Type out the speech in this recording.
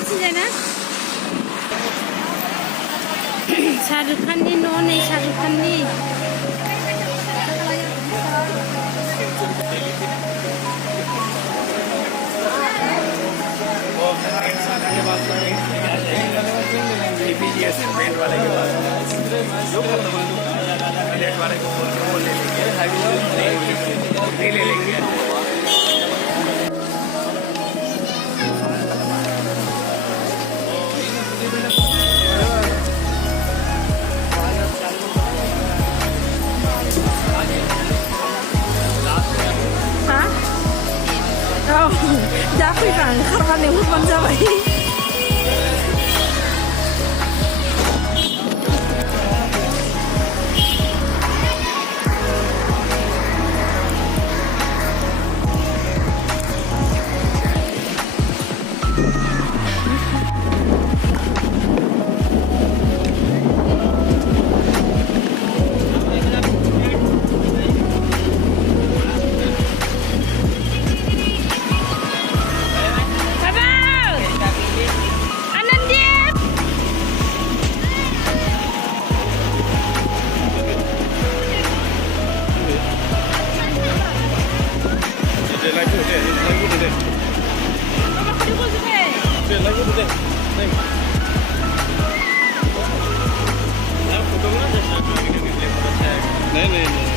দেখছি যে না শাহরুখ খাননি নো নেই শাহরুখ খাননি पेंट वाले के पास जो नेट वाले को बोल के वो ले लेंगे ले लेंगे đã phi rằng không anh em hút bánh ra vậy नहीं नहीं